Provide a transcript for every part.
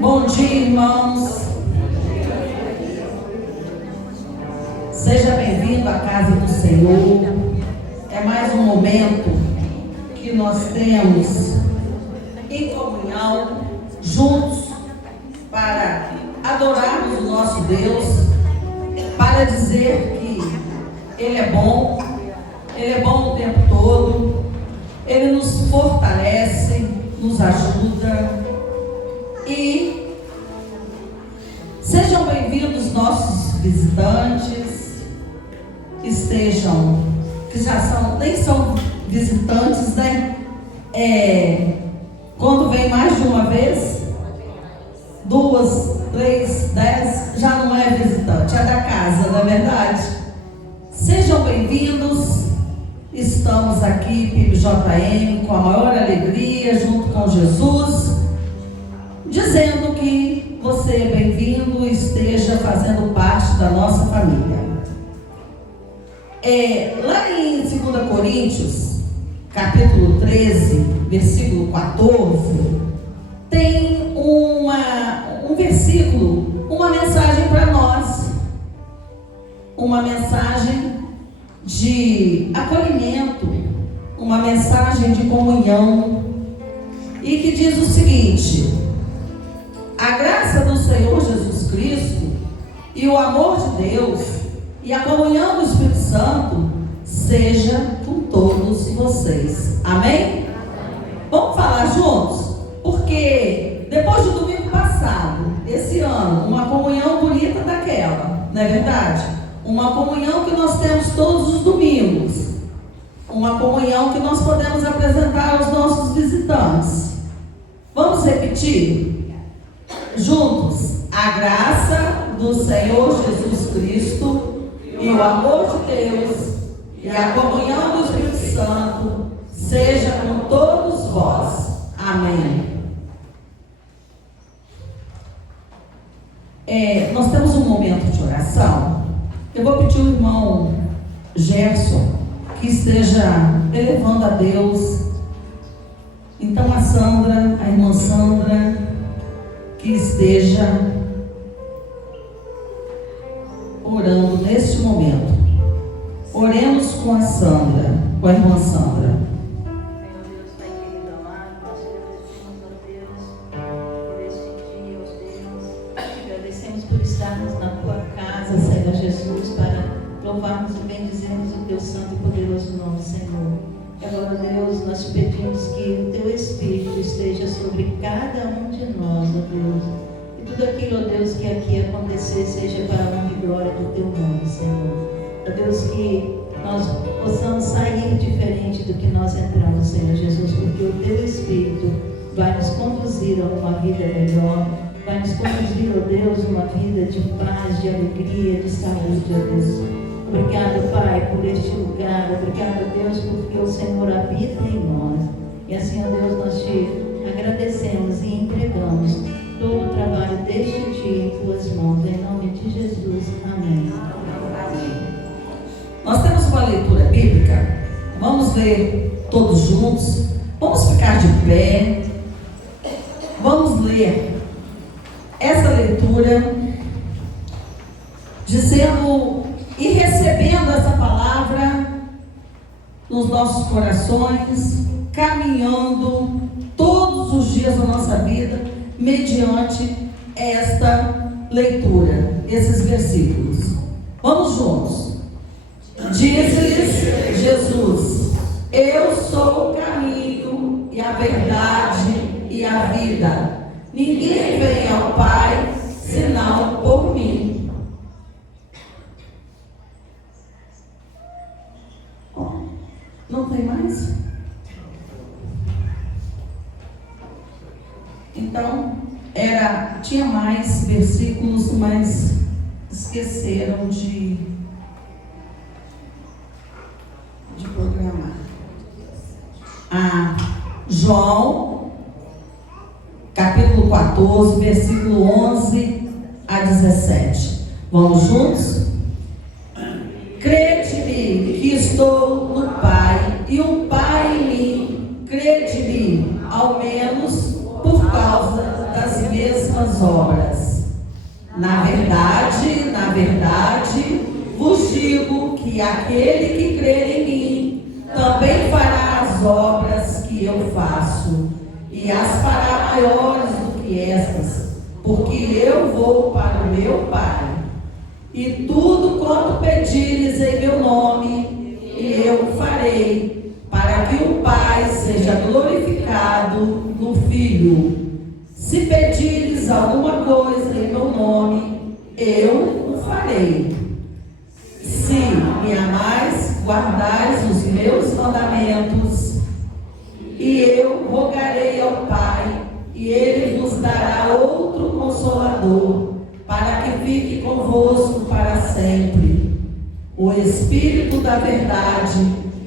Bom dia, irmãos. Seja bem-vindo à casa do Senhor. É mais um momento que nós temos em comunhão, juntos, para adorarmos o nosso Deus, para dizer que Ele é bom o tempo todo, Ele nos fortalece, nos ajuda. E sejam bem-vindos nossos visitantes, que já são, nem são visitantes, né? Quando vem mais de uma vez, 2, 3, 10, já não é visitante, é da casa, não é verdade? Sejam bem-vindos. Estamos aqui, PIBJM, com a maior alegria, junto com Jesus, dizendo que você é bem-vindo e esteja fazendo parte da nossa família. Lá em 2 Coríntios, capítulo 13, versículo 14, tem um versículo, uma mensagem para nós, uma mensagem de acolhimento, uma mensagem de comunhão, e que diz o seguinte: a graça do Senhor Jesus Cristo e o amor de Deus e a comunhão do Espírito Santo seja com todos vocês. Amém? Vamos falar juntos? Porque depois do domingo passado, esse ano, uma comunhão bonita daquela, não é verdade? Uma comunhão que nós temos todos os domingos, uma comunhão que nós podemos apresentar aos nossos visitantes. Vamos repetir? Juntos: a graça do Senhor Jesus Cristo e o amor de Deus e a comunhão do Espírito Santo seja com todos vós. Amém. Nós temos um momento de oração. Eu vou pedir ao irmão Gerson que esteja elevando a Deus. Então a irmã Sandra, que esteja orando neste momento. Oremos com a Sandra, com a irmã Sandra. Senhor Jesus, para louvarmos e bendizermos o teu santo e poderoso nome, Senhor. E agora, Deus, nós te pedimos que o teu Espírito esteja sobre cada um de nós, ó Deus. E tudo aquilo, ó Deus, que aqui acontecer seja para a honra e glória do teu nome, Senhor. Ó Deus, que nós possamos sair diferente do que nós entramos, Senhor Jesus, porque o teu Espírito vai nos conduzir a uma vida melhor. Vai nos conduzir, ó Deus, uma vida de paz, de alegria, de saúde, ó Deus. Obrigado, Pai, por este lugar. Obrigado, Deus, porque o Senhor habita em nós. E assim, ó Deus, nós te agradecemos e entregamos todo o trabalho deste dia em tuas mãos. Em nome de Jesus. Amém. Amém. Nós temos uma leitura bíblica. Vamos ler todos juntos. Vamos ficar de pé. Vamos ler essa leitura, dizendo e recebendo essa palavra nos nossos corações, caminhando todos os dias da nossa vida, mediante esta leitura, esses versículos. Vamos juntos. Diz-lhes Jesus: eu sou o caminho e a verdade e a vida. Ninguém vem ao Pai senão por mim. Não tem mais? Então, tinha mais versículos, mas esqueceram de programar. João, capítulo 14, versículo 11 a 17. Vamos juntos? Crede-me que estou no Pai e o Pai em mim. Crede-me, ao menos por causa das mesmas mesmas obras. Na verdade, vos digo que aquele que crer em mim também fará as obras que eu faço, e as fará maiores do que estas, porque eu vou para o meu Pai. E tudo quanto pedires em meu nome, eu farei, para que o Pai seja glorificado no Filho. Se pedires alguma coisa em meu nome, eu o farei. Se me amais, guardais os meus mandamentos, e eu rogarei ao Pai, e ele vos dará outro Consolador, para que fique convosco para sempre. O Espírito da verdade,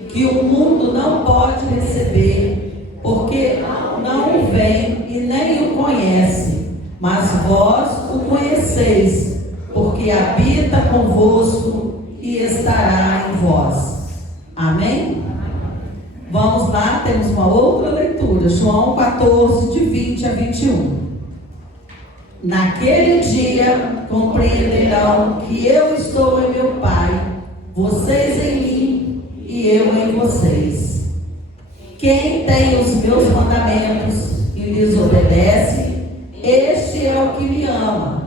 que o mundo não pode receber, porque não o vê e nem o conhece, mas vós o conheceis, porque habita convosco e estará em vós. Amém? Vamos lá, temos uma outra leitura, João 14, de 20 a 21. Naquele dia compreenderão que eu estou em meu Pai, vocês em mim e eu em vocês. Quem tem os meus mandamentos e lhes obedece, este é o que me ama.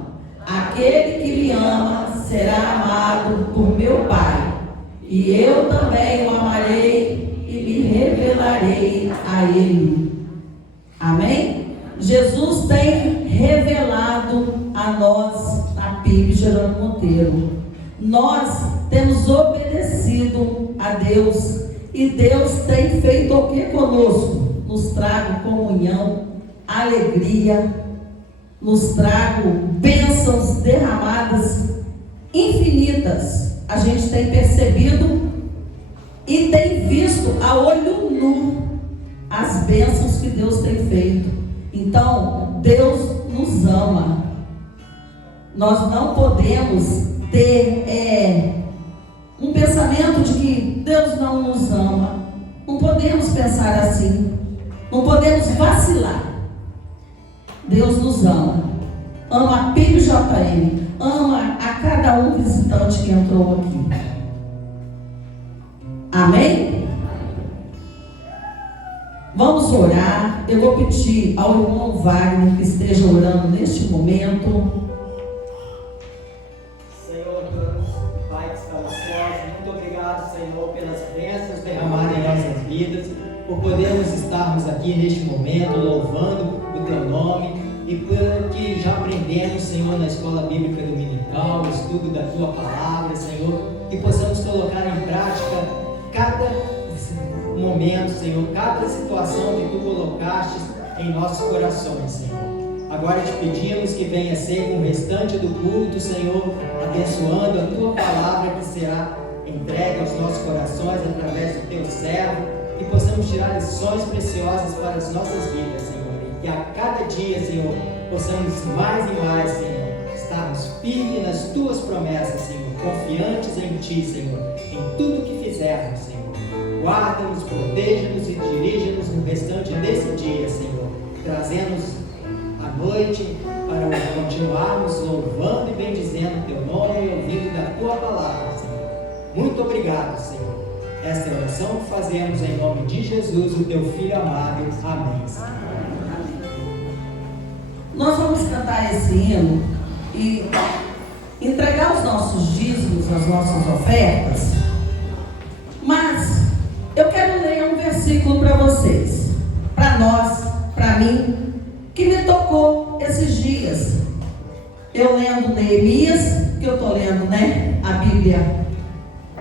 Aquele que me ama será amado por meu Pai, e eu também o amarei e me revelarei a ele. Amém? Jesus tem revelado a nós, na PIB Gerando Monteiro. Nós temos obedecido a Deus, e Deus tem feito o que conosco? Nos trago comunhão, alegria, nos trago bênçãos derramadas infinitas. A gente tem percebido e tem visto a olho nu as bênçãos que Deus tem feito. Então, Deus nos ama. Nós não podemos ter um pensamento de que Deus não nos ama. Não podemos pensar assim. Não podemos vacilar. Deus nos ama. Ama a PIBJM. Ama a cada um visitante que entrou aqui. Amém? Vamos orar. Eu vou pedir ao irmão Wagner que esteja orando neste momento. Senhor Deus, Pai que está nos céus, muito obrigado, Senhor, pelas bênçãos derramadas em nossas vidas, por podermos estarmos aqui neste momento louvando o Teu nome e pelo que já aprendemos, Senhor, na escola bíblica dominical, o estudo da Tua palavra, Senhor, que possamos colocar em prática cada momento, Senhor, cada situação que Tu colocaste em nossos corações, Senhor. Agora te pedimos que venha ser com o restante do culto, Senhor, abençoando a Tua palavra que será entregue aos nossos corações através do Teu servo, que possamos tirar lições preciosas para as nossas vidas, Senhor, e que a cada dia, Senhor, possamos mais e mais, Senhor, estarmos firmes nas Tuas promessas, Senhor, confiantes em Ti, Senhor, em tudo que fizermos, Senhor. Guarda-nos, proteja-nos e dirija-nos no restante desse dia, Senhor, trazendo-nos à noite para continuarmos louvando e bendizendo o Teu nome e ouvindo da Tua palavra, Senhor. Muito obrigado, Senhor. Esta oração fazemos em nome de Jesus, o Teu Filho amado. Amém. Nós vamos cantar esse hino e entregar os nossos dízimos, as nossas ofertas, mas eu quero ler um versículo para vocês, para nós, para mim, que me tocou esses dias. Eu lendo Neemias, que eu estou lendo, a Bíblia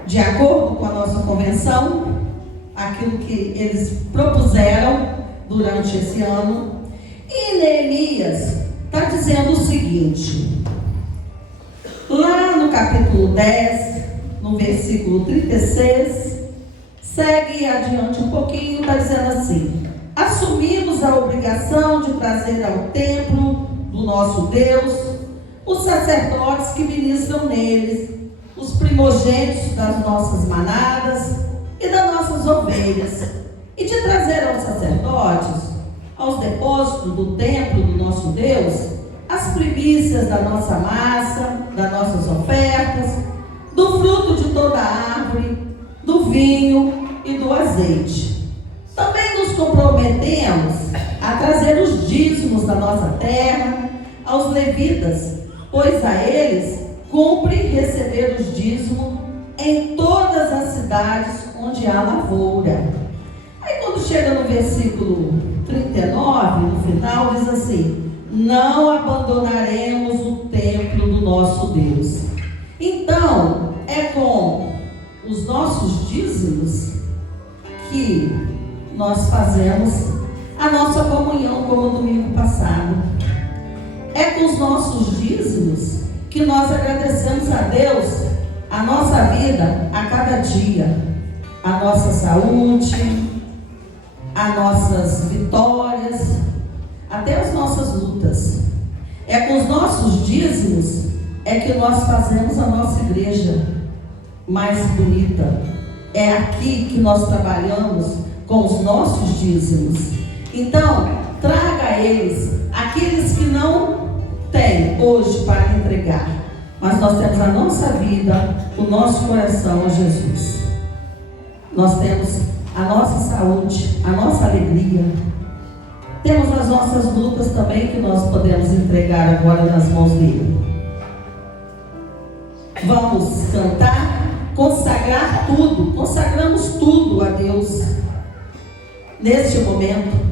de acordo com a nossa convenção, aquilo que eles propuseram durante esse ano. E Neemias está dizendo o seguinte, lá no capítulo 10, no versículo 36, segue adiante um pouquinho, está dizendo assim: assumimos a obrigação de trazer ao templo do nosso Deus os sacerdotes que ministram neles, os primogênitos das nossas manadas e das nossas ovelhas, e de trazer aos sacerdotes, aos depósitos do templo do nosso Deus, as das primícias da nossa massa, das nossas ofertas, do fruto de toda a árvore, do vinho e do azeite. Também nos comprometemos a trazer os dízimos da nossa terra aos levitas, pois a eles cumpre receber os dízimos em todas as cidades onde há lavoura. Aí quando chega no versículo 39, no final, diz assim: não abandonaremos o templo do nosso Deus. Então, é com os nossos dízimos que nós fazemos a nossa comunhão, como no domingo passado. É com os nossos dízimos que nós agradecemos a Deus a nossa vida a cada dia, a nossa saúde, as nossas vitórias, até as nossas lutas. É com os nossos dízimos é que nós fazemos a nossa igreja mais bonita. É aqui que nós trabalhamos com os nossos dízimos. Então, traga a eles, aqueles que não têm hoje para entregar, mas nós temos a nossa vida, o nosso coração a Jesus. Nós temos a nossa saúde, a nossa alegria. Temos as nossas lutas também que nós podemos entregar agora nas mãos dele. Vamos cantar, consagrar tudo, consagramos tudo a Deus neste momento.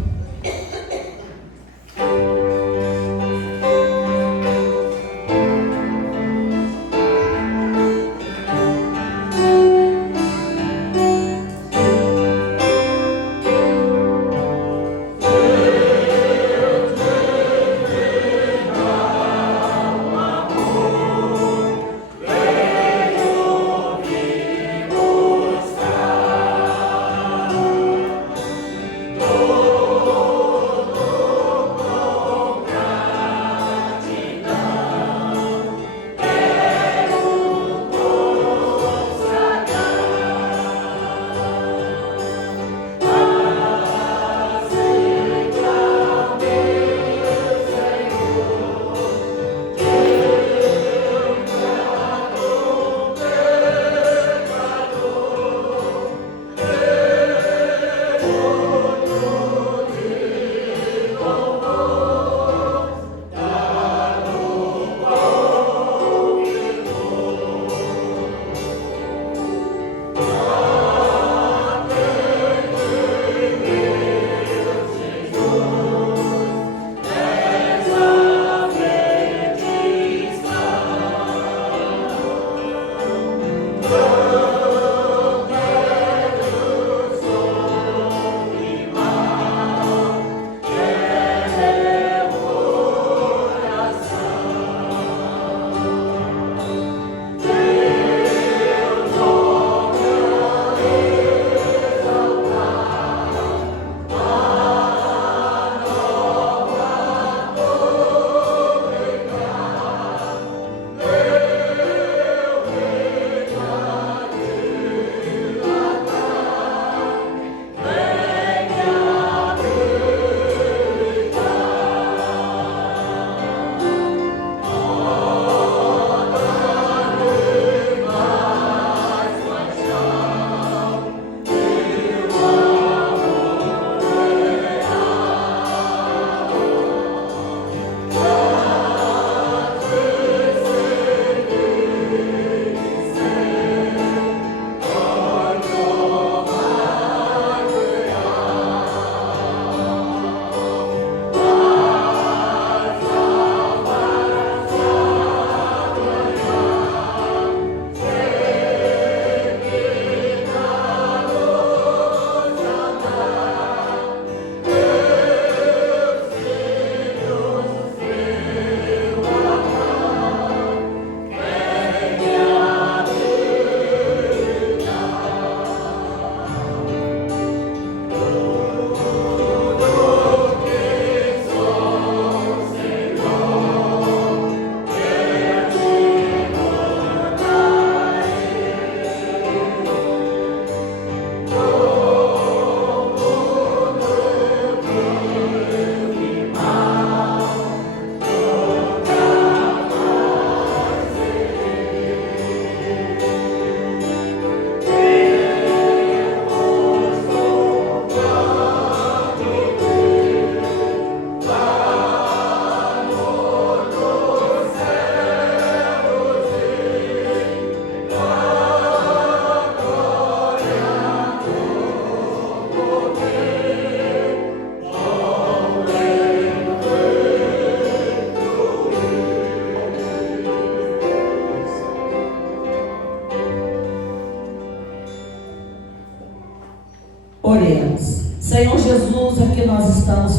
Oh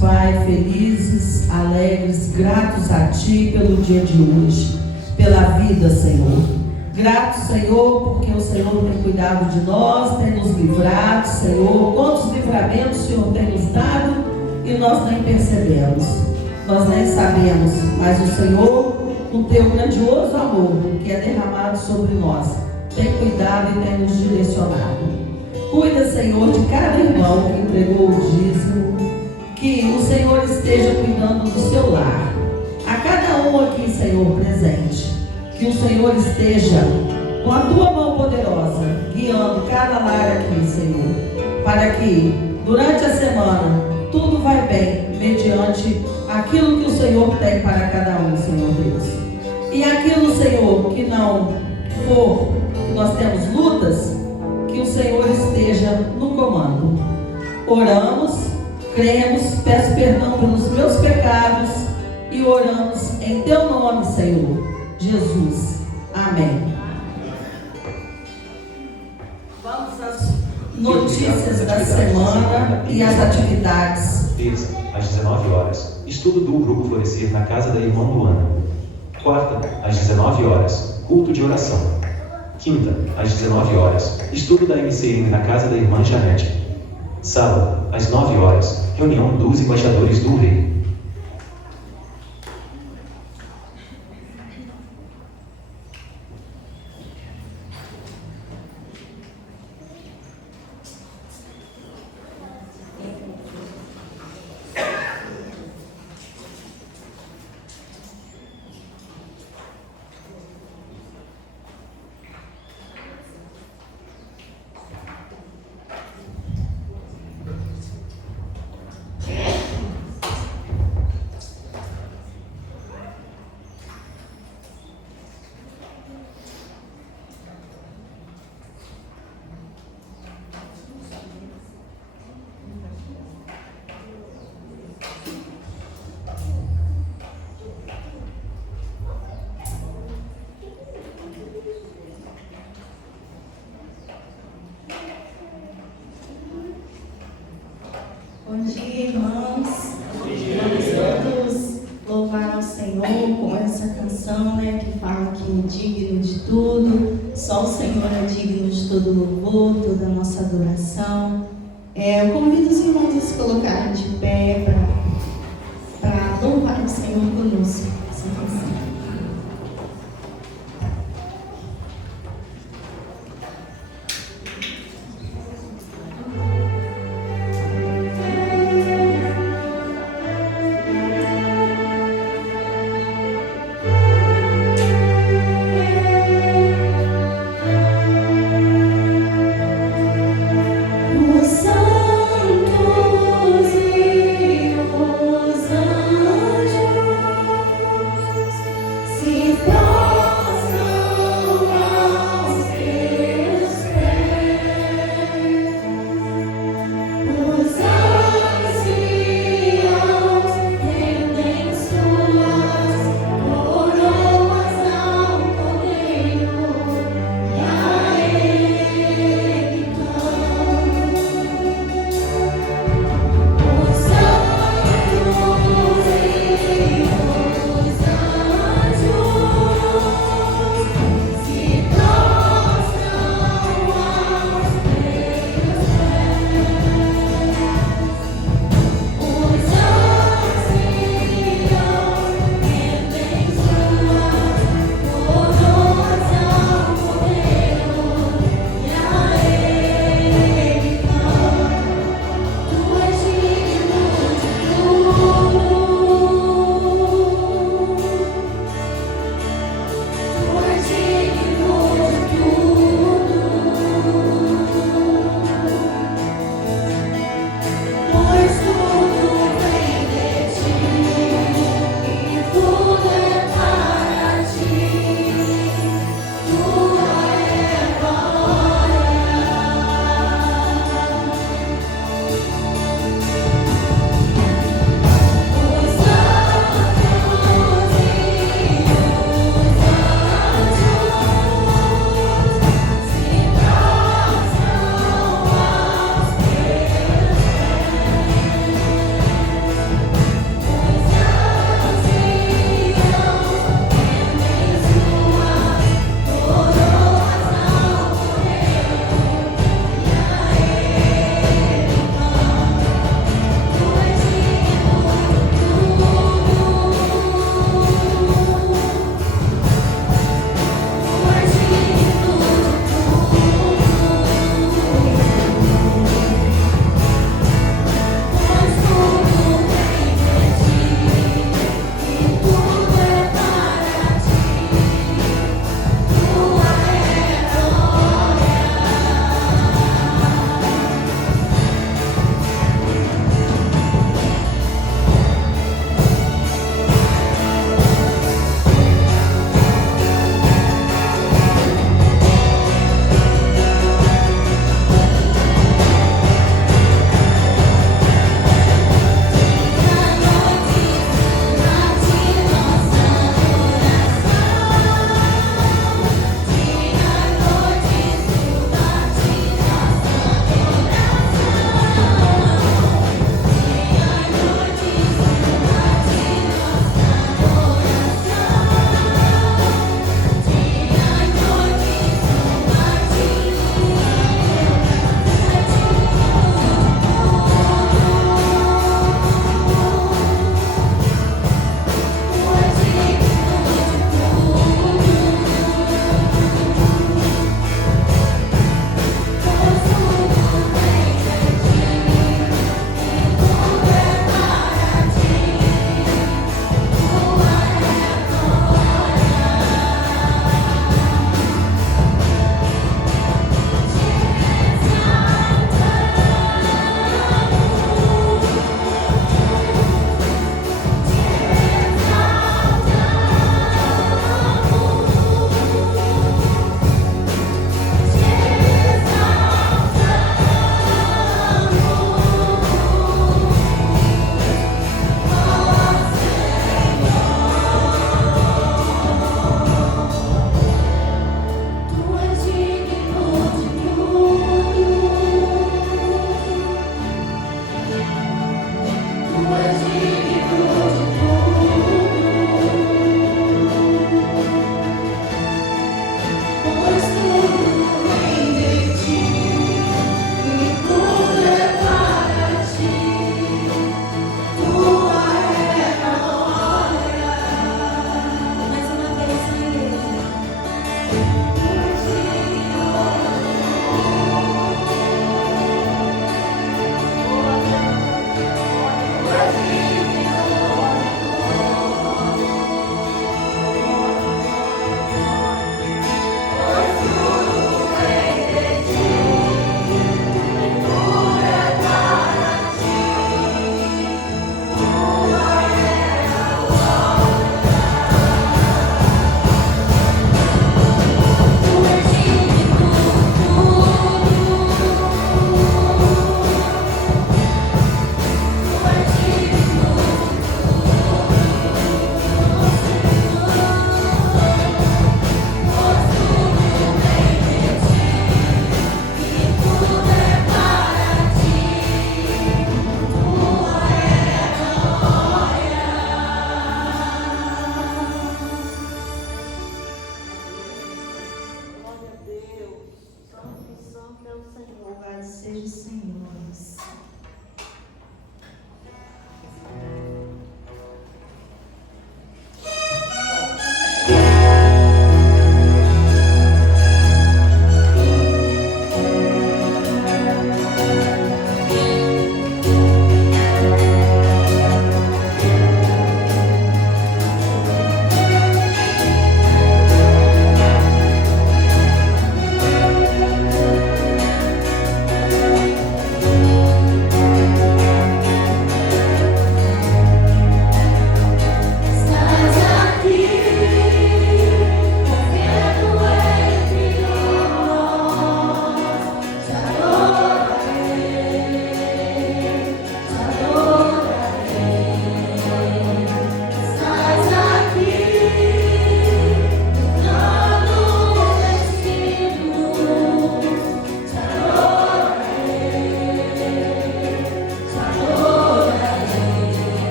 Pai, felizes, alegres, gratos a Ti pelo dia de hoje, pela vida, Senhor. Gratos, Senhor, porque o Senhor tem cuidado de nós, tem nos livrado, Senhor. Quantos livramentos o Senhor tem nos dado e nós nem percebemos, nós nem sabemos, mas o Senhor, com Teu grandioso amor que é derramado sobre nós, tem cuidado e tem nos direcionado. Cuida, Senhor, de cada irmão que entregou o dízimo, que o Senhor esteja cuidando do seu lar. A cada um aqui, Senhor, presente, que o Senhor esteja com a Tua mão poderosa, guiando cada lar aqui, Senhor, para que durante a semana tudo vai bem, mediante aquilo que o Senhor tem para cada um, Senhor Deus. E aquilo, Senhor, que não for, que nós temos lutas, que o Senhor esteja no comando. Oramos, cremos, peço perdão pelos meus pecados e oramos em Teu nome, Senhor Jesus. Amém. Vamos às notícias da semana e as atividades. Terça, às 19 horas, estudo do Grupo Florescer na casa da irmã Luana. Quarta, às 19 horas, culto de oração. Quinta, às 19 horas, estudo da MCM na casa da irmã Janete. Sábado, às 9 horas, reunião dos embaixadores do Rei. Bom dia, irmãos. Vamos todos louvar ao Senhor com essa canção, que fala que é digno de tudo. Só o Senhor é digno de todo louvor, toda a nossa adoração. Eu convido os irmãos a se colocarem de pé para louvar o Senhor conosco. Essa canção. Os santos e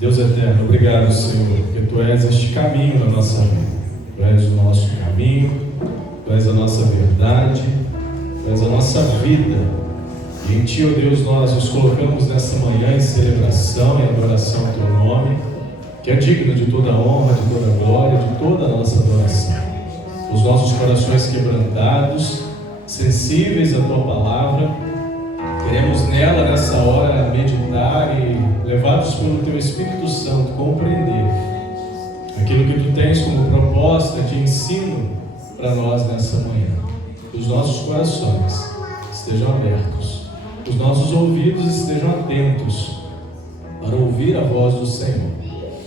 Deus eterno, obrigado, Senhor, porque Tu és este caminho da nossa vida. Tu és o nosso caminho, Tu és a nossa verdade, Tu és a nossa vida. E em Ti, ó Deus, nós nos colocamos nessa manhã em celebração e adoração ao Teu nome, que é digno de toda honra, de toda glória, de toda a nossa adoração. Os nossos corações quebrantados, sensíveis à Tua palavra, queremos nela, nessa hora, meditar e, levados pelo Teu Espírito Santo, compreender aquilo que Tu tens como proposta de ensino para nós nessa manhã. Que os nossos corações estejam abertos, que os nossos ouvidos estejam atentos para ouvir a voz do Senhor,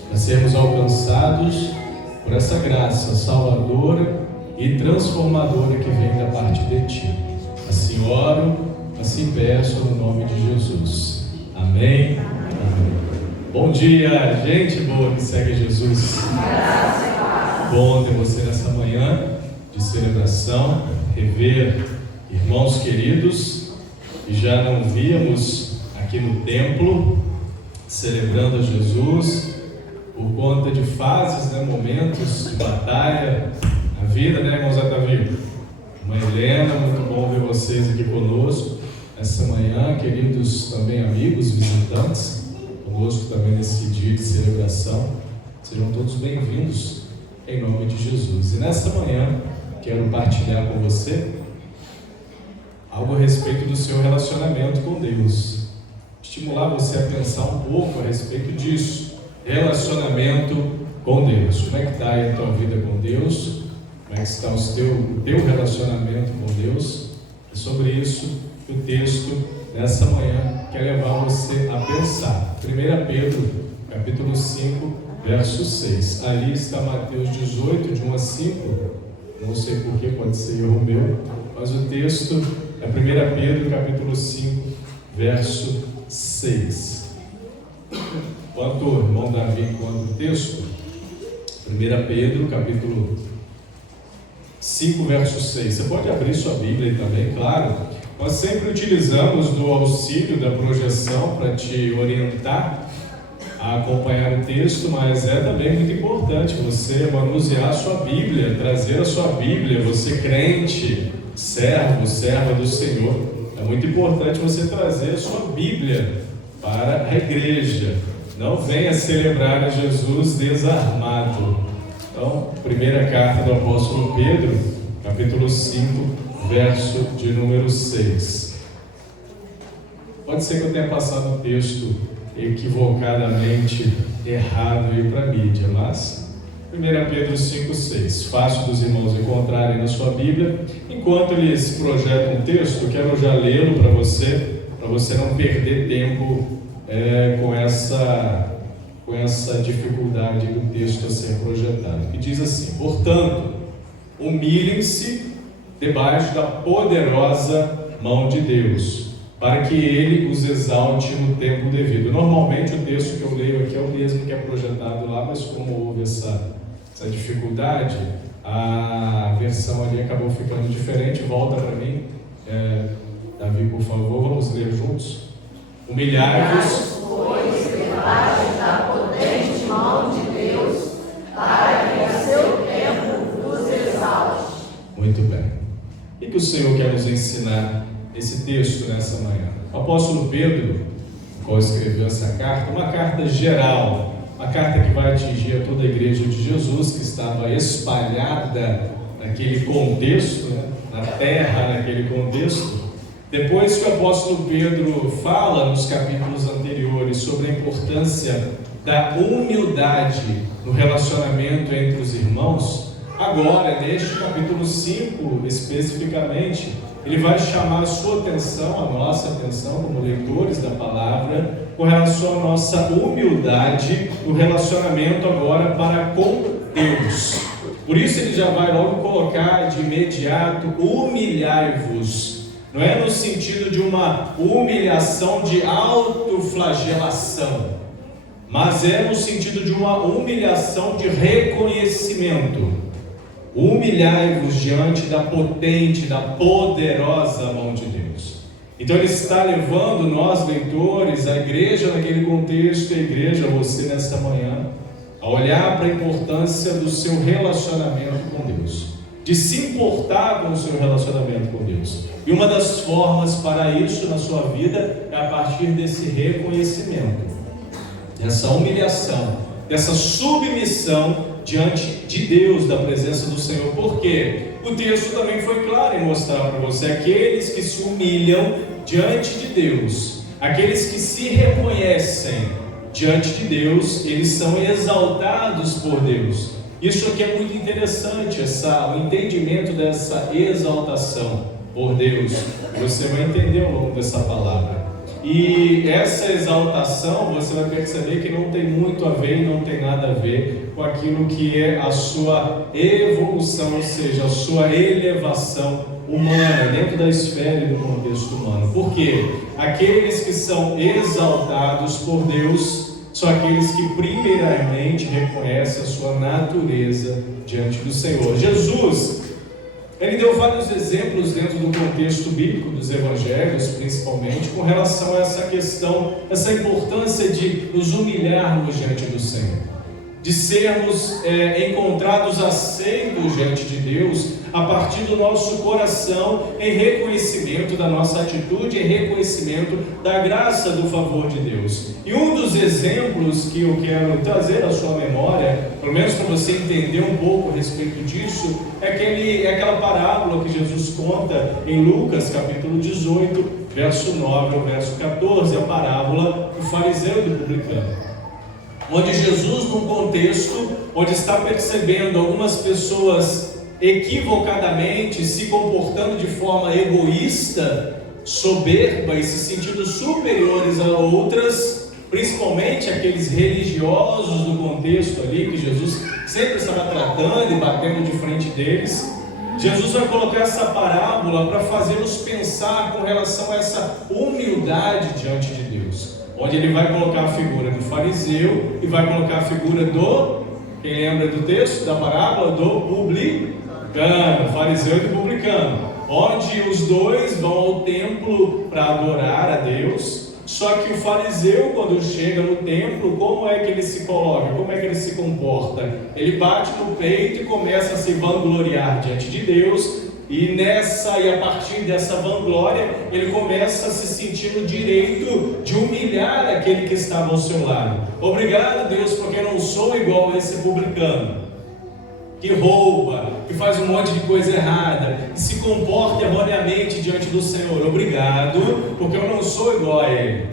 para sermos alcançados por essa graça salvadora e transformadora que vem da parte de Ti. Assim oro, assim peço no nome de Jesus. Amém. Amém. Bom dia, gente boa que segue Jesus. Bom ter você nessa manhã de celebração, rever irmãos queridos que já não víamos aqui no templo, celebrando a Jesus, por conta de fases, momentos de batalha na vida, irmãos Otávio? Irmã Helena, muito bom ver vocês aqui conosco essa manhã, queridos também amigos, visitantes, conosco também nesse dia de celebração. Sejam todos bem-vindos em nome de Jesus. E nesta manhã quero partilhar com você algo a respeito do seu relacionamento com Deus. Estimular você a pensar um pouco a respeito disso. Relacionamento com Deus. Como é que está aí a tua vida com Deus? Como é que está o teu relacionamento com Deus? É sobre isso que o texto nessa manhã quer levar você a pensar. 1 Pedro, capítulo 5, verso 6. Ali está Mateus 18, de 1 a 5. Não sei porquê, pode ser erro meu, mas o texto é 1 Pedro, capítulo 5, verso 6. Enquanto o irmão Davi encontra o texto, 1 Pedro, capítulo 5, verso 6. Você pode abrir sua Bíblia aí também, claro. Nós sempre utilizamos do auxílio da projeção para te orientar a acompanhar o texto, mas é também muito importante você manusear a sua Bíblia, trazer a sua Bíblia, você crente, servo, serva do Senhor. É muito importante você trazer a sua Bíblia para a igreja. Não venha celebrar a Jesus desarmado. Então, primeira carta do apóstolo Pedro, capítulo 5, verso de número 6. Pode ser que eu tenha passado o texto equivocadamente errado aí para a mídia, mas 1 Pedro 5, 6. Fácil dos irmãos encontrarem na sua Bíblia. Enquanto eles projetam o texto, quero já lê-lo para você não perder tempo com essa dificuldade do texto a ser projetado. Que diz assim: portanto, humilhem-se debaixo da poderosa mão de Deus, para que Ele os exalte no tempo devido. Normalmente o texto que eu leio aqui é o mesmo que é projetado lá, mas como houve essa dificuldade, a versão ali acabou ficando diferente. Volta para mim, Davi, por favor, vamos ler juntos. Humilhai-vos, pois, debaixo da potente mão de Deus, para que a seu tempo vos exalte. Muito bem. O que o Senhor quer nos ensinar esse texto nessa manhã? O apóstolo Pedro, o qual escreveu essa carta, uma carta geral, uma carta que vai atingir a toda a igreja de Jesus, que estava espalhada naquele contexto, na terra, naquele contexto. Depois que o apóstolo Pedro fala nos capítulos anteriores sobre a importância da humildade no relacionamento entre os irmãos, agora, neste capítulo 5, especificamente, ele vai chamar a sua atenção, a nossa atenção como leitores da palavra, com relação à nossa humildade no relacionamento agora para com Deus. Por isso ele já vai logo colocar de imediato: humilhai-vos. Não é no sentido de uma humilhação de autoflagelação, mas é no sentido de uma humilhação de reconhecimento. Humilhai-vos diante da potente, da poderosa mão de Deus. Então ele está levando nós, leitores, a igreja naquele contexto, a igreja, você nesta manhã, a olhar para a importância do seu relacionamento com Deus, de se importar com o seu relacionamento com Deus. E uma das formas para isso na sua vida é a partir desse reconhecimento, dessa humilhação, dessa submissão diante de Deus, da presença do Senhor. Por quê? O texto também foi claro em mostrar para você: aqueles que se humilham diante de Deus, aqueles que se reconhecem diante de Deus, eles são exaltados por Deus. Isso aqui é muito interessante, o entendimento dessa exaltação por Deus. Você vai entender ao longo dessa palavra. E essa exaltação, você vai perceber que não tem muito a ver e não tem nada a ver com aquilo que é a sua evolução, ou seja, a sua elevação humana, dentro da esfera e do contexto humano. Por quê? Aqueles que são exaltados por Deus são aqueles que primeiramente reconhecem a sua natureza diante do Senhor. Jesus, ele deu vários exemplos dentro do contexto bíblico dos evangelhos, principalmente, com relação a essa questão, essa importância de nos humilharmos diante do Senhor, de sermos encontrados aceitos diante de Deus, a partir do nosso coração, em reconhecimento da nossa atitude, em reconhecimento da graça, do favor de Deus. E um dos exemplos que eu quero trazer à sua memória, pelo menos para você entender um pouco a respeito disso, é aquela parábola que Jesus conta em Lucas, capítulo 18, verso 9 ao verso 14, a parábola do fariseu e do publicano, onde Jesus, num contexto onde está percebendo algumas pessoas equivocadamente se comportando de forma egoísta, soberba e se sentindo superiores a outras, principalmente aqueles religiosos do contexto ali, que Jesus sempre estava tratando e batendo de frente deles. Jesus vai colocar essa parábola para fazê-los pensar com relação a essa humildade diante de Deus, onde ele vai colocar a figura do fariseu e vai colocar a figura do, quem lembra do texto, da parábola, do publicano, fariseu e publicano, onde os dois vão ao templo para adorar a Deus. Só que o fariseu, quando chega no templo, como é que ele se coloca? Como é que ele se comporta? Ele bate no peito e começa a se vangloriar diante de Deus, e a partir dessa vanglória, ele começa a se sentir no direito de humilhar aquele que estava ao seu lado. Obrigado, Deus, porque eu não sou igual a esse publicano, que rouba, que faz um monte de coisa errada, que se comporta erroneamente diante do Senhor. Obrigado, porque eu não sou igual a ele.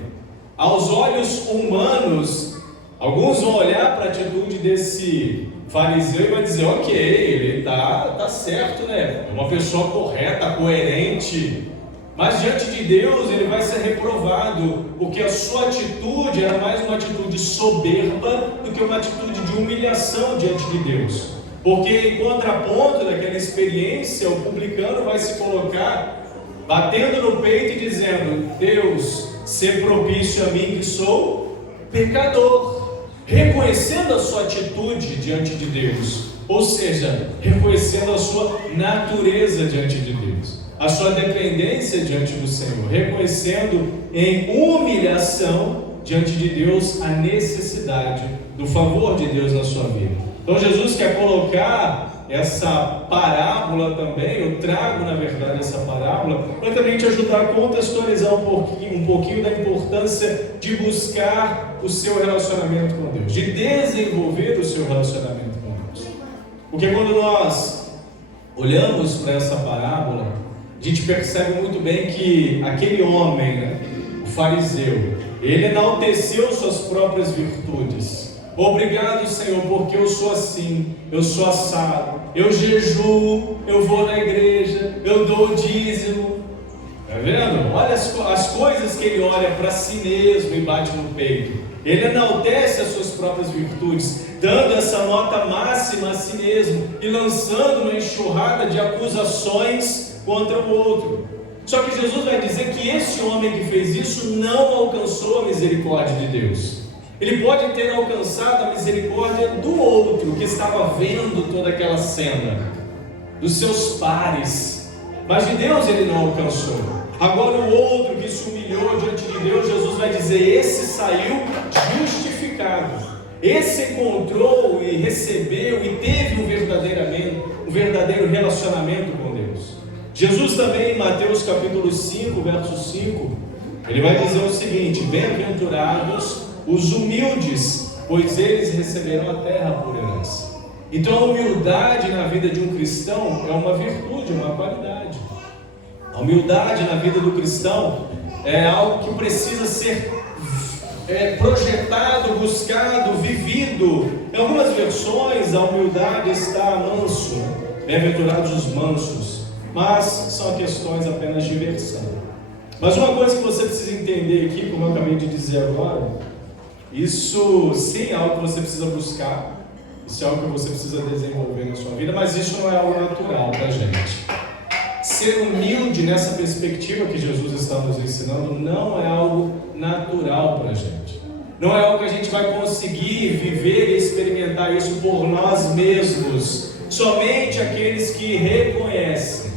Aos olhos humanos, alguns vão olhar para a atitude desse fariseu e vai dizer: ok, ele tá certo, né? É uma pessoa correta, coerente. Mas diante de Deus ele vai ser reprovado, porque a sua atitude era mais uma atitude soberba do que uma atitude de humilhação diante de Deus. Porque em contraponto daquela experiência, o publicano vai se colocar batendo no peito e dizendo: Deus, ser propício a mim que sou pecador, reconhecendo a sua atitude diante de Deus, ou seja, reconhecendo a sua natureza diante de Deus, a sua dependência diante do Senhor, reconhecendo em humilhação diante de Deus a necessidade do favor de Deus na sua vida. Então Jesus quer colocar essa parábola também, eu trago na verdade essa parábola, para também te ajudar a contextualizar um pouquinho da importância de buscar o seu relacionamento com Deus, de desenvolver o seu relacionamento com Deus. Porque quando nós olhamos para essa parábola, a gente percebe muito bem que aquele homem, né, o fariseu, ele enalteceu suas próprias virtudes. Obrigado, Senhor, porque eu sou assim, eu sou assado, eu jejuo, eu vou na igreja, eu dou o dízimo. Está vendo? Olha as coisas que ele olha para si mesmo e bate no peito. Ele enaltece as suas próprias virtudes, dando essa nota máxima a si mesmo e lançando uma enxurrada de acusações contra o outro. Só que Jesus vai dizer que esse homem que fez isso não alcançou a misericórdia de Deus. Ele pode ter alcançado a misericórdia do outro que estava vendo toda aquela cena, dos seus pares, mas de Deus ele não alcançou. Agora o outro que se humilhou diante de Deus, Jesus vai dizer, esse saiu justificado. Esse encontrou e recebeu e teve um verdadeiro relacionamento com Deus. Jesus também em Mateus capítulo 5, verso 5, ele vai dizer o seguinte: bem-aventurados os humildes, pois eles receberão a terra por herança. Então a humildade na vida de um cristão é uma virtude, uma qualidade. A humildade na vida do cristão é algo que precisa ser projetado, buscado, vivido. Em algumas versões a humildade está manso, bem-aventurados os mansos, mas são questões apenas de versão. Mas uma coisa que você precisa entender aqui, como eu acabei de dizer agora, isso sim é algo que você precisa buscar, isso é algo que você precisa desenvolver na sua vida, mas isso não é algo natural para a gente. Ser humilde nessa perspectiva que Jesus está nos ensinando não é algo natural para a gente. Não é algo que a gente vai conseguir viver e experimentar isso por nós mesmos. Somente aqueles que reconhecem,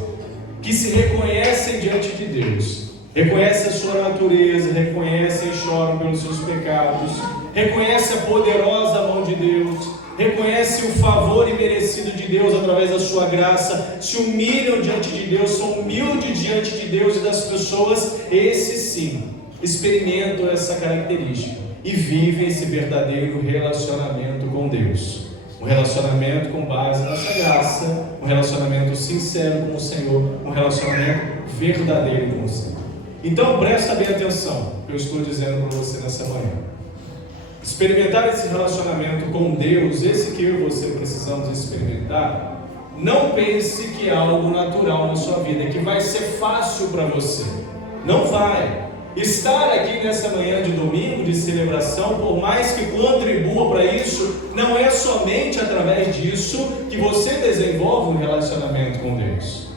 que se reconhecem diante de Deus, reconhecem a sua natureza, reconhecem e choram pelos seus pecados, reconhecem a poderosa mão de Deus, reconhecem o favor imerecido de Deus através da sua graça, se humilham diante de Deus, são humildes diante de Deus e das pessoas, esses sim experimentam essa característica e vivem esse verdadeiro relacionamento com Deus. Um relacionamento com base nessa graça, um relacionamento sincero com o Senhor, um relacionamento verdadeiro com o Senhor. Então presta bem atenção no que eu estou dizendo para você nessa manhã. Experimentar esse relacionamento com Deus, esse que eu e você precisamos experimentar, não pense que é algo natural na sua vida, que vai ser fácil para você. Não vai. Estar aqui nessa manhã de domingo, de celebração, por mais que contribua para isso, não é somente através disso que você desenvolve um relacionamento com Deus.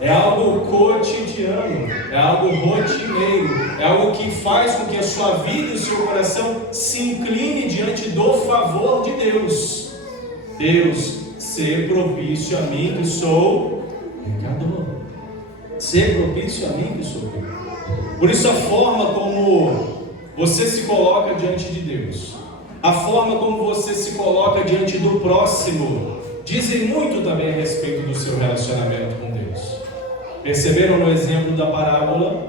É algo cotidiano, é algo rotineiro, é algo que faz com que a sua vida e o seu coração se incline diante do favor de Deus. Deus, ser propício a mim que sou pecador. Ser propício a mim que sou pecador. Por isso a forma como você se coloca diante de Deus, a forma como você se coloca diante do próximo, dizem muito também a respeito do seu relacionamento com Deus. Perceberam no exemplo da parábola?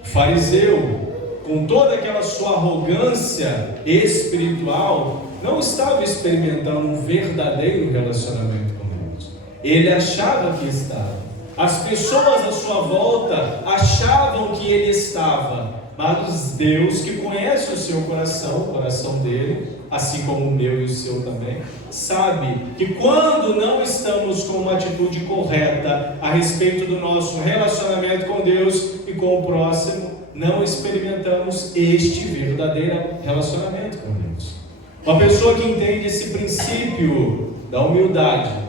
O fariseu, com toda aquela sua arrogância espiritual, não estava experimentando um verdadeiro relacionamento com Deus. Ele achava que estava. As pessoas à sua volta achavam que ele estava, mas Deus, que conhece o seu coração, o coração dele, assim como o meu e o seu também, sabe que quando não estamos com uma atitude correta a respeito do nosso relacionamento com Deus e com o próximo, não experimentamos este verdadeiro relacionamento com Deus. Uma pessoa que entende esse princípio da humildade,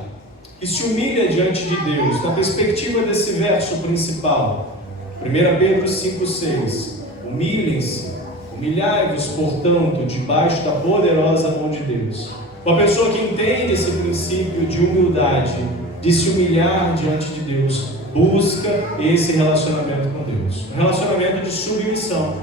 que se humilha diante de Deus, na perspectiva desse verso principal, 1 Pedro 5,6, humilhem-se, humilhai-vos, portanto, debaixo da poderosa mão de Deus. Uma pessoa que entende esse princípio de humildade, de se humilhar diante de Deus, busca esse relacionamento com Deus, um relacionamento de submissão,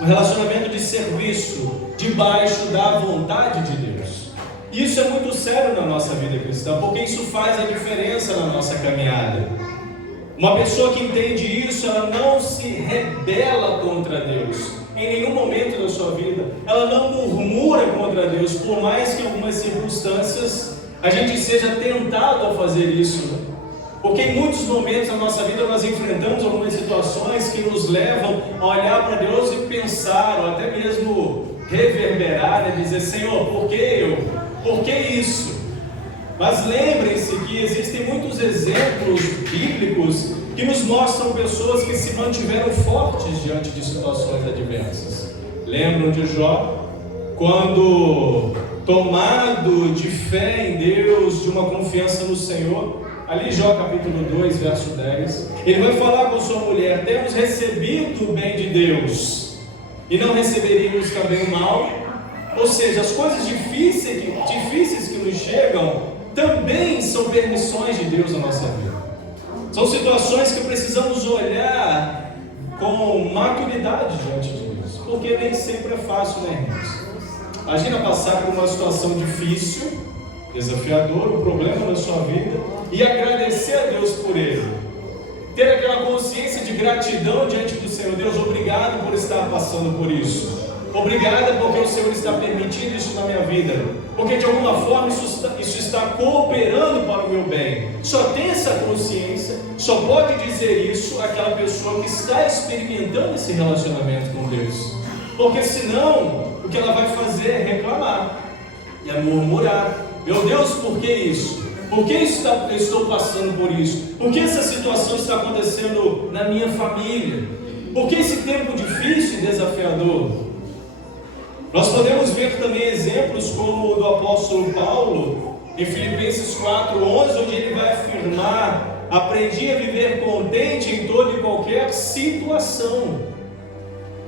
um relacionamento de serviço, debaixo da vontade de Deus. Isso é muito sério na nossa vida cristã, porque isso faz a diferença na nossa caminhada. Uma pessoa que entende isso, ela não se rebela contra Deus em nenhum momento da sua vida, ela não murmura contra Deus, por mais que em algumas circunstâncias a gente seja tentado a fazer isso, né? Porque em muitos momentos da nossa vida nós enfrentamos algumas situações que nos levam a olhar para Deus e pensar, ou até mesmo reverberar, e dizer: Senhor, por que eu? Por que isso? Mas lembrem-se que existem muitos exemplos bíblicos que nos mostram pessoas que se mantiveram fortes diante de situações adversas. Lembram de Jó? Quando, tomado de fé em Deus, de uma confiança no Senhor, ali Jó capítulo 2, verso 10, ele vai falar com sua mulher: temos recebido o bem de Deus e não receberíamos também o mal? Ou seja, as coisas difíceis que nos chegam também são permissões de Deus na nossa vida. São situações que precisamos olhar com maturidade diante de Deus, porque nem sempre é fácil, né, irmãos? Imagina passar por uma situação difícil, desafiadora, um problema na sua vida, e agradecer a Deus por ele. Ter aquela consciência de gratidão diante do Senhor. Deus, obrigado por estar passando por isso. Obrigado porque o Senhor está permitindo isso na minha vida. Porque de alguma forma isso está cooperando para o meu bem. Só tem essa consciência, só pode dizer isso aquela pessoa que está experimentando esse relacionamento com Deus. Porque senão, o que ela vai fazer é reclamar, é murmurar. Meu Deus, por que isso? Por que eu estou passando por isso? Por que essa situação está acontecendo na minha família? Por que esse tempo difícil e desafiador? Nós podemos ver também exemplos como o do apóstolo Paulo, em Filipenses 4:11, onde ele vai afirmar: aprendi a viver contente em toda e qualquer situação.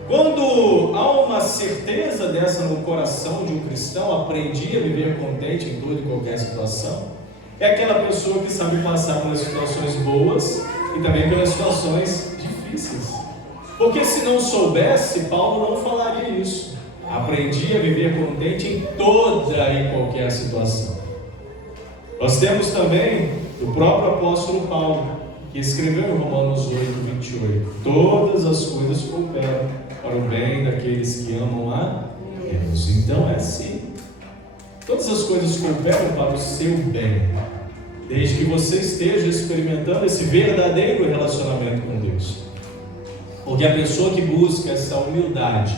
Quando há uma certeza dessa no coração de um cristão, aprendi a viver contente em toda e qualquer situação, é aquela pessoa que sabe passar pelas situações boas e também pelas situações difíceis. Porque se não soubesse, Paulo não falaria isso. Aprendi a viver contente em toda e qualquer situação. Nós temos também o próprio apóstolo Paulo, que escreveu em Romanos 8:28: todas as coisas cooperam para o bem daqueles que amam a Deus. Então é assim. Todas as coisas cooperam para o seu bem, desde que você esteja experimentando esse verdadeiro relacionamento com Deus. Porque a pessoa que busca essa humildade,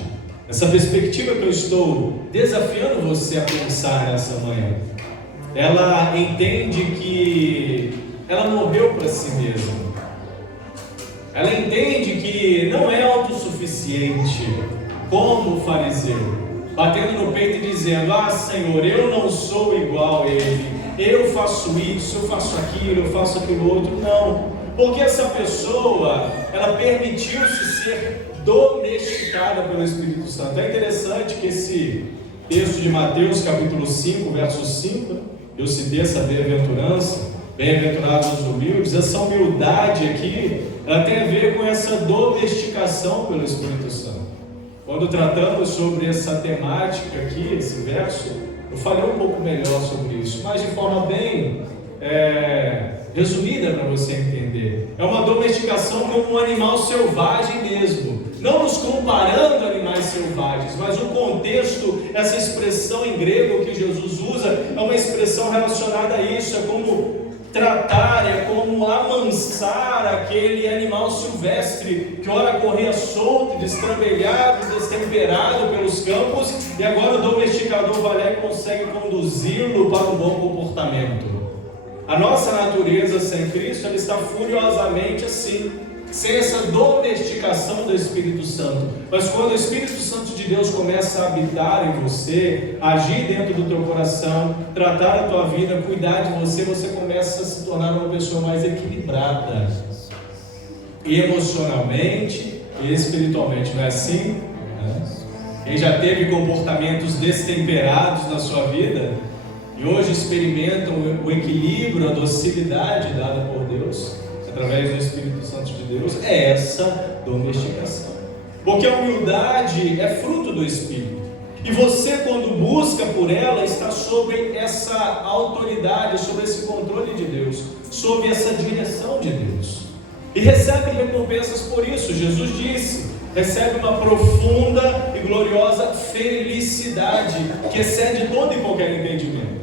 essa perspectiva que eu estou desafiando você a pensar nessa manhã, ela entende que ela morreu para si mesma. Ela entende que não é autossuficiente, como o fariseu, batendo no peito e dizendo: ah, Senhor, eu não sou igual a ele, eu faço isso, eu faço aquilo, eu faço aquilo outro. Não, porque essa pessoa, ela permitiu-se ser domesticada pelo Espírito Santo. É interessante que esse texto de Mateus, capítulo 5, verso 5, eu citei essa bem-aventurança, bem-aventurados os humildes. Essa humildade aqui, ela tem a ver com essa domesticação pelo Espírito Santo. Quando tratamos sobre essa temática aqui, esse verso, eu falei um pouco melhor sobre isso, mas de forma bem resumida para você entender. É uma domesticação como um animal selvagem mesmo, não nos comparando a animais selvagens, mas o contexto, essa expressão em grego que Jesus usa, é uma expressão relacionada a isso. É como tratar, é como amansar aquele animal silvestre que ora corria solto, destrambelhado, destemperado pelos campos, e agora o domesticador vai lá e consegue conduzi-lo para um bom comportamento. A nossa natureza sem Cristo, ela está furiosamente assim, sem essa domesticação do Espírito Santo. Mas quando o Espírito Santo de Deus começa a habitar em você, agir dentro do teu coração, tratar a tua vida, cuidar de você, você começa a se tornar uma pessoa mais equilibrada, emocionalmente e espiritualmente. Não é assim? Quem já teve comportamentos destemperados na sua vida e hoje experimentam o equilíbrio, a docilidade dada por Deus, através do Espírito Santo de Deus, é essa domesticação. Porque a humildade é fruto do Espírito. E você, quando busca por ela, está sob essa autoridade, sob esse controle de Deus, sob essa direção de Deus. E recebe recompensas por isso. Jesus disse: recebe uma profunda e gloriosa felicidade que excede todo e qualquer entendimento.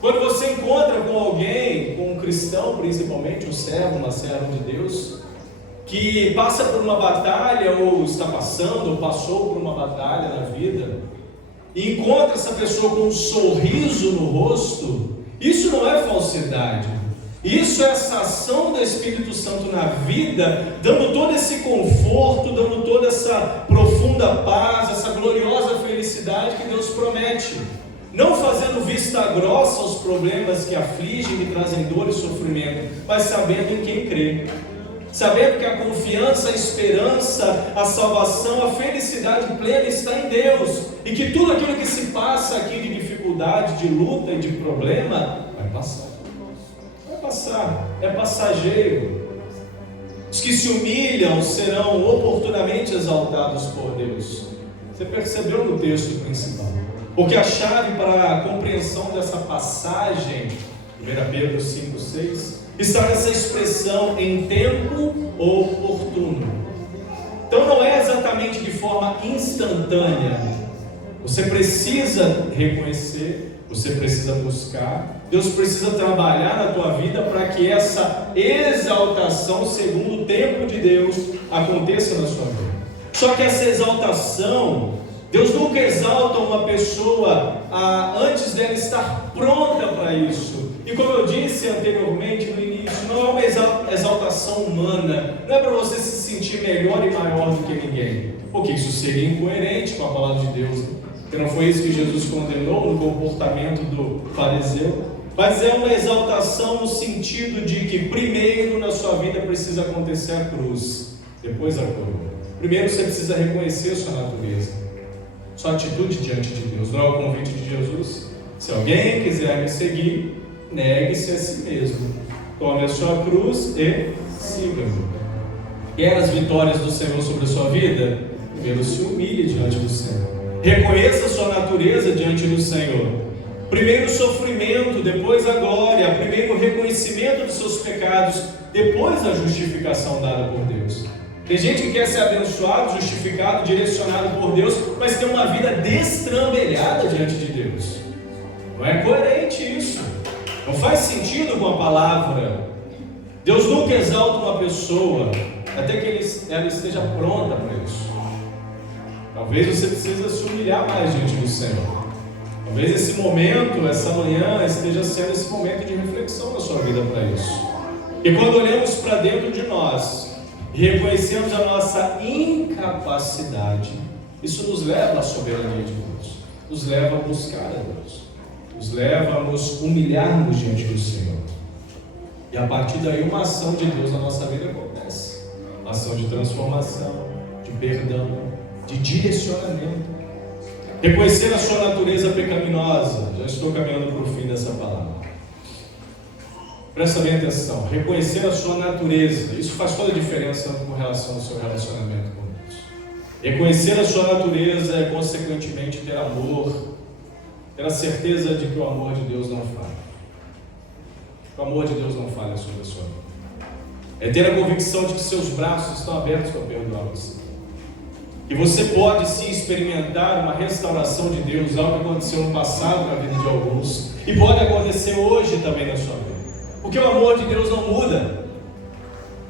Quando você encontra com alguém, com um cristão principalmente, um servo, uma serva de Deus, que passa por uma batalha, ou está passando, ou passou por uma batalha na vida, e encontra essa pessoa com um sorriso no rosto, isso não é falsidade. Isso é essa ação do Espírito Santo na vida, dando todo esse conforto, dando toda essa profunda paz, essa gloriosa felicidade que Deus promete. Não fazendo vista grossa aos problemas que afligem e trazem dor e sofrimento, mas sabendo em quem crê. Sabendo que a confiança, a esperança, a salvação, a felicidade plena está em Deus. E que tudo aquilo que se passa aqui de dificuldade, de luta e de problema, vai passar. Vai passar, é passageiro. Os que se humilham serão oportunamente exaltados por Deus. Você percebeu no texto principal? Porque a chave para a compreensão dessa passagem, 1 Pedro 5,6, está nessa expressão em tempo oportuno. Então não é exatamente de forma instantânea. Você precisa reconhecer, você precisa buscar, Deus precisa trabalhar na tua vida para que essa exaltação, segundo o tempo de Deus, aconteça na sua vida. Só que essa exaltação, Deus nunca exalta uma pessoa antes dela estar pronta para isso. E como eu disse anteriormente, no início, não é uma exaltação humana, não é para você se sentir melhor e maior do que ninguém, porque isso seria incoerente com a palavra de Deus, porque não foi isso que Jesus condenou no comportamento do fariseu. Mas é uma exaltação no sentido de que primeiro na sua vida precisa acontecer a cruz, depois a coroa. Primeiro você precisa reconhecer sua natureza, sua atitude diante de Deus. Não é o convite de Jesus? Se alguém quiser me seguir, negue-se a si mesmo, tome a sua cruz e siga-me. Quer as vitórias do Senhor sobre a sua vida? Primeiro se humilhe diante do Senhor, reconheça a sua natureza diante do Senhor. Primeiro o sofrimento, depois a glória. Primeiro o reconhecimento dos seus pecados, depois a justificação dada por Deus. Tem gente que quer ser abençoado, justificado, direcionado por Deus, mas tem uma vida destrambelhada diante de Deus. Não é coerente isso. Não faz sentido com a palavra. Deus nunca exalta uma pessoa até que ela esteja pronta para isso. Talvez você precise se humilhar mais diante do Senhor. Talvez esse momento, essa manhã, esteja sendo esse momento de reflexão na sua vida para isso. E quando olhamos para dentro de nós e reconhecemos a nossa incapacidade, isso nos leva à soberania de Deus, nos leva a buscar a Deus, nos leva a nos humilharmos diante do Senhor. E a partir daí uma ação de Deus na nossa vida acontece. Uma ação de transformação, de perdão, de direcionamento. Reconhecer a sua natureza pecaminosa. Já estou caminhando para o fim dessa palavra. Presta bem atenção. Reconhecer a sua natureza. Isso faz toda a diferença com relação ao seu relacionamento com Deus. Reconhecer a sua natureza é, consequentemente, ter amor. Ter a certeza de que o amor de Deus não falha. O amor de Deus não falha sobre a sua vida. É ter a convicção de que seus braços estão abertos para perdoar você. E você pode sim experimentar uma restauração de Deus, algo que aconteceu no passado na vida de alguns, e pode acontecer hoje também na sua vida, porque o amor de Deus não muda.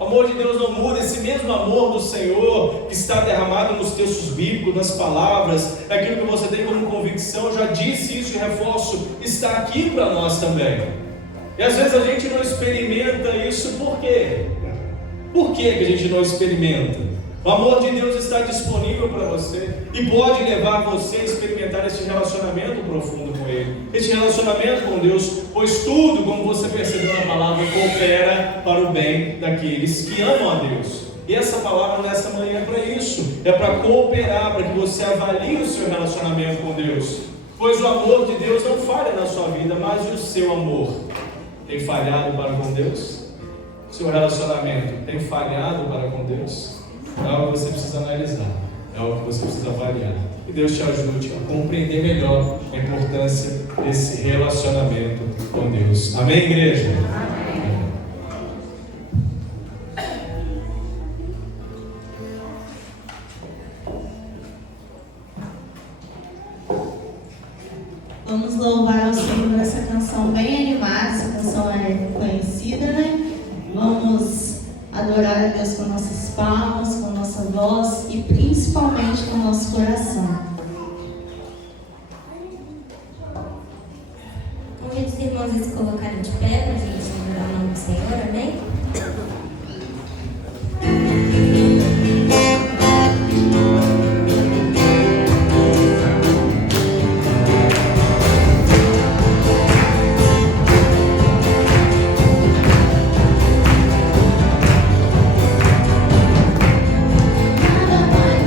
O amor de Deus não muda. Esse mesmo amor do Senhor que está derramado nos textos bíblicos, nas palavras, aquilo que você tem como convicção, eu já disse isso e reforço, está aqui para nós também. E às vezes a gente não experimenta isso. Por quê? Por que a gente não experimenta? O amor de Deus está disponível para você e pode levar você a experimentar este relacionamento profundo com Ele, este relacionamento com Deus, pois tudo, como você percebeu na palavra, coopera para o bem daqueles que amam a Deus. E essa palavra nessa manhã é para isso, é para cooperar, para que você avalie o seu relacionamento com Deus, pois o amor de Deus não falha na sua vida, mas o seu amor tem falhado para com Deus? O seu relacionamento tem falhado para com Deus? É algo que você precisa analisar, é algo que você precisa avaliar. E Deus te ajude a compreender melhor a importância desse relacionamento com Deus. Amém, igreja? Amém. Vamos louvar ao Senhor essa canção bem animada. Essa canção é conhecida, né? Vamos adorar a Deus com nossas palmas, com nossa voz e principalmente com o nosso coração. Convido os irmãos a se colocarem de pé para a gente adorar o nome do Senhor, amém? Amor não falha.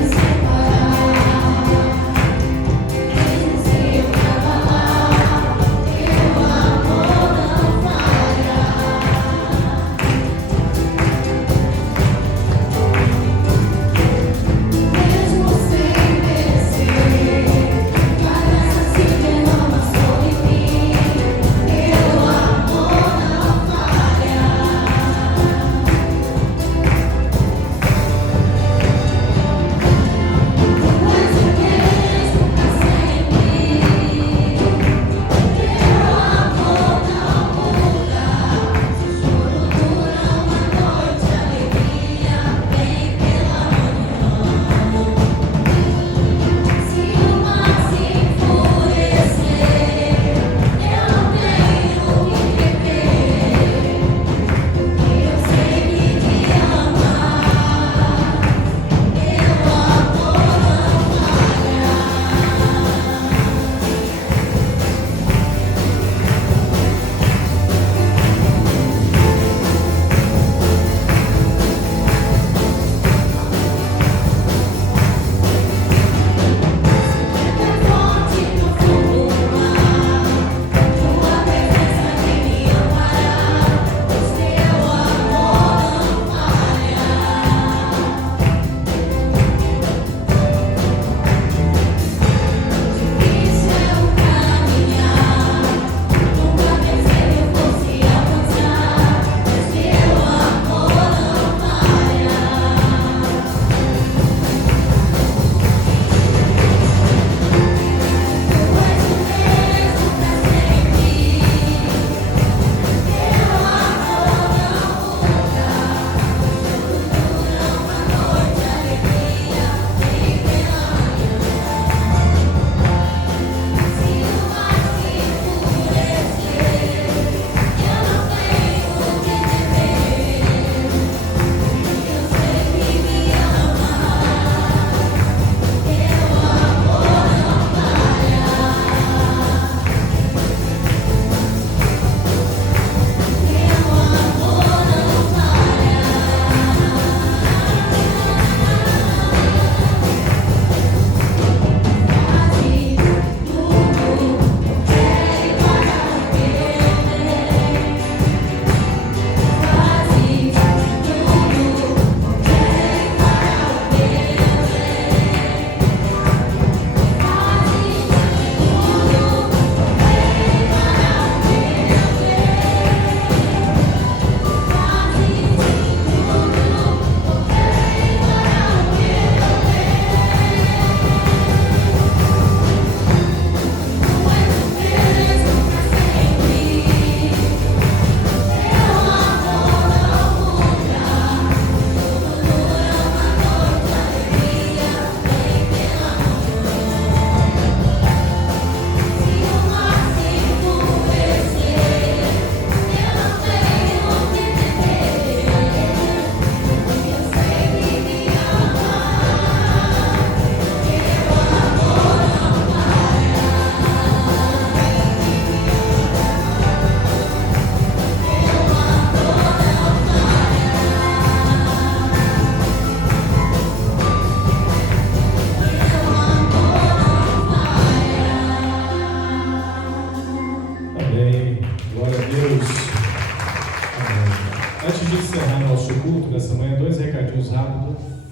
nessa manhã, 2 recadinhos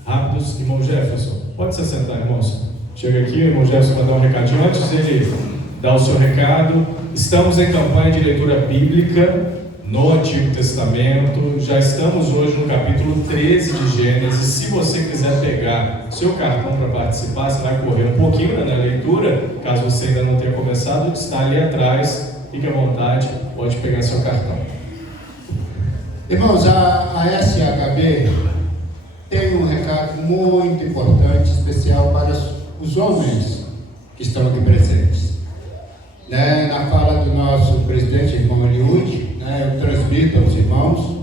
rápidos. Irmão Jefferson, pode se sentar, irmãos. Chega aqui, irmão Jefferson, vai dar um recadinho. Antes dele dar o seu recado, estamos em campanha de leitura bíblica no Antigo Testamento. Já estamos hoje no capítulo 13 de Gênesis. Se você quiser pegar seu cartão para participar, você vai correr um pouquinho na leitura. Caso você ainda não tenha começado, está ali atrás. Fique à vontade, pode pegar seu cartão. Irmãos, a SHB tem um recado muito importante, especial para os homens que estão aqui presentes. Na fala do nosso presidente, irmão Eliud, eu transmito aos irmãos,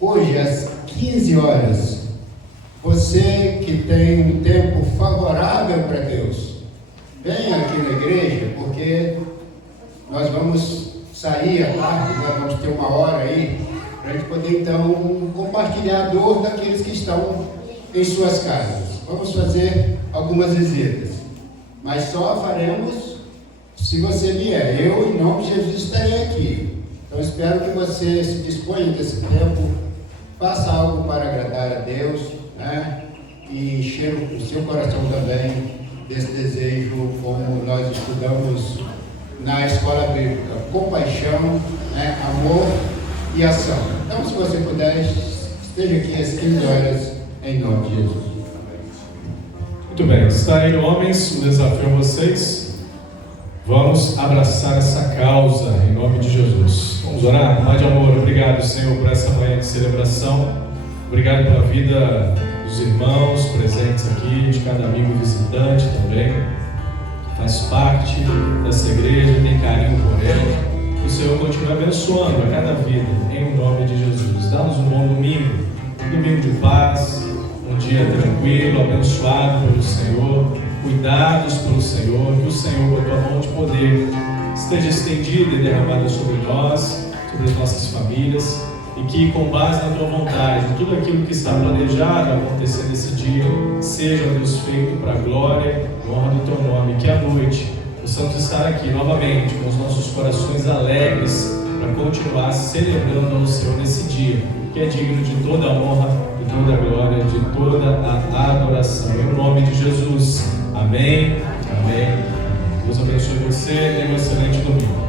hoje às 15 horas, você que tem um tempo favorável para Deus, venha aqui na igreja, porque nós vamos sair à tarde, nós vamos ter uma hora aí, para a gente poder então compartilhar a dor daqueles que estão em suas casas. Vamos fazer algumas visitas, mas só faremos se você vier. Eu, em nome de Jesus, estarei aqui. Então espero que você se disponha desse tempo, faça algo para agradar a Deus, e encher o seu coração também desse desejo, como nós estudamos na escola bíblica: compaixão, amor e ação. Então, se você puder, esteja aqui às 15 horas, em nome de Jesus. Muito bem, está aí, homens, o desafio a vocês. Vamos abraçar essa causa em nome de Jesus. Vamos orar? Pai de amor, obrigado, Senhor, por essa manhã de celebração. Obrigado pela vida dos irmãos presentes aqui, de cada amigo visitante também, que faz parte dessa igreja, tem carinho por ela. O Senhor continue abençoando a cada vida, em nome de Jesus. Dá-nos um bom domingo de paz, um dia tranquilo, abençoado pelo Senhor, cuidados pelo Senhor, que o Senhor, com a tua mão de poder, esteja estendida e derramada sobre nós, sobre as nossas famílias, e que, com base na tua vontade, tudo aquilo que está planejado acontecer nesse dia, seja, Deus, feito para a glória e honra do teu nome. Que à noite possamos estar aqui novamente com os nossos corações alegres para continuar celebrando ao Senhor nesse dia, que é digno de toda a honra, de toda a glória, de toda a adoração. Em nome de Jesus. Amém. Amém. Deus abençoe você. Tenha um excelente domingo.